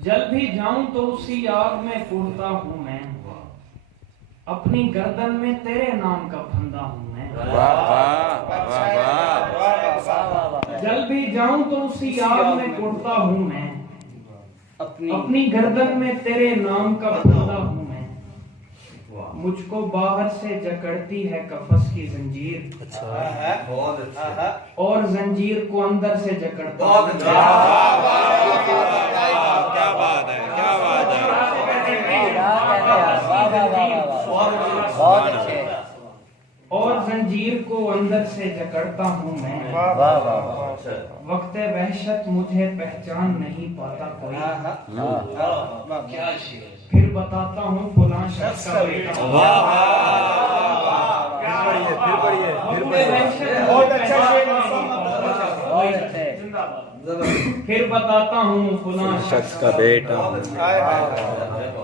जल भी जाऊं तो उसी आग में कुड़ता हूँ मैं, अपनी गर्दन में तेरे नाम का फंदा हूँ मैं। जल भी जाऊं तो उसी आग में कुड़ता हूँ मैं, अपनी गर्दन में तेरे नाम का फंदा हूँ मैं। मुझको बाहर से जकड़ती है कफस की जंजीर, बहुत अच्छा, और जंजीर को अंदर से जकड़ता हूँ। बहुत अच्छा, क्या बात है, क्या बात है। बहुत अच्छे। और जंजीर को अंदर से जकड़ता हूँ मैं। वाह वाह वाह। वक्ते वहशत मुझे पहचान नहीं पाता कोई, क्या शेर, फिर बताता हूँ फलां शख्स का बेटा। फिर पढ़िए, वक्ते वहशत बहुत अच्छा शेर, बहुत अच्छे। फिर बताता हूँ फलां शख्स का बेटा। हाय हाय हाय।